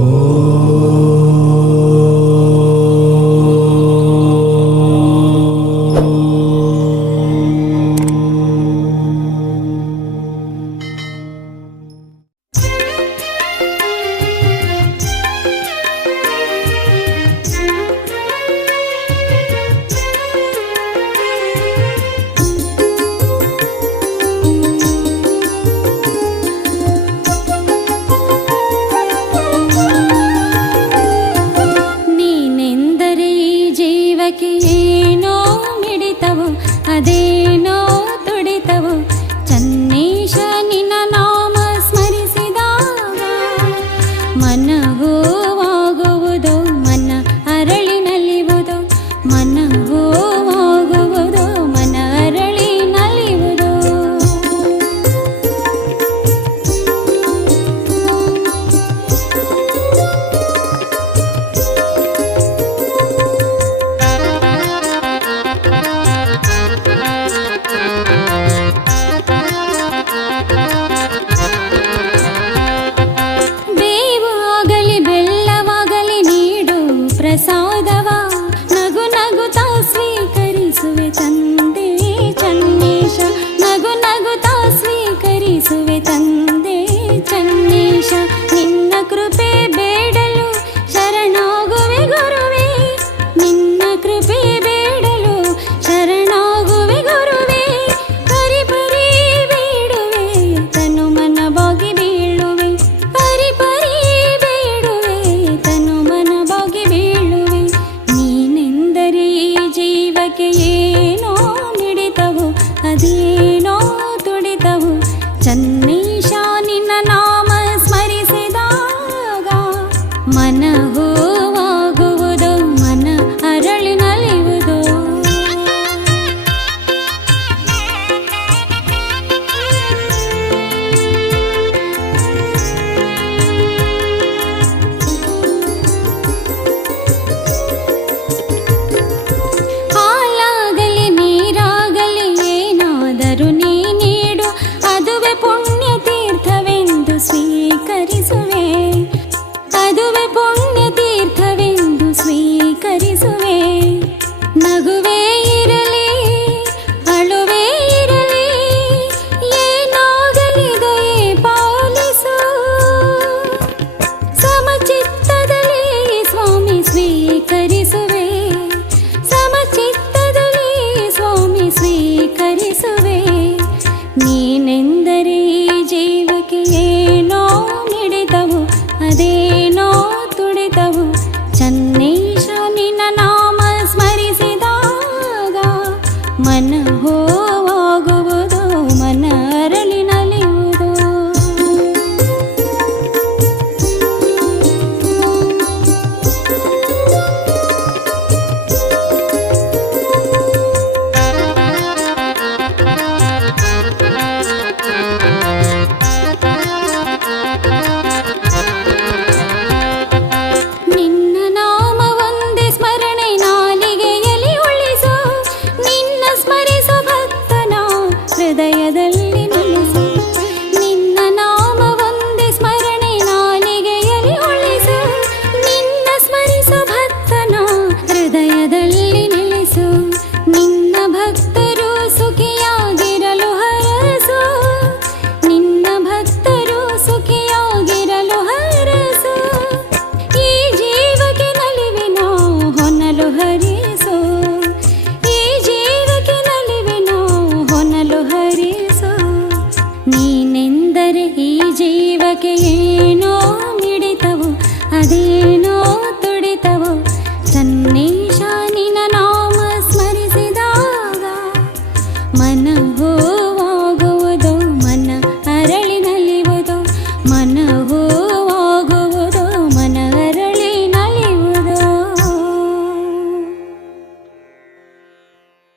Oh. చింతకి ఏనో మిడితవు అదేనో ಕಷ್ಟವೇನೋ ತುಡಿತವು. Channesha ನಾಮ ಸ್ಮರಿಸಿದಾಗ ಮನಹೋ ಆದರೆ ಈ ಜೀವಕ್ಕೆ ಏನೋ ಮಿಡಿತವು ಅದೇನೋ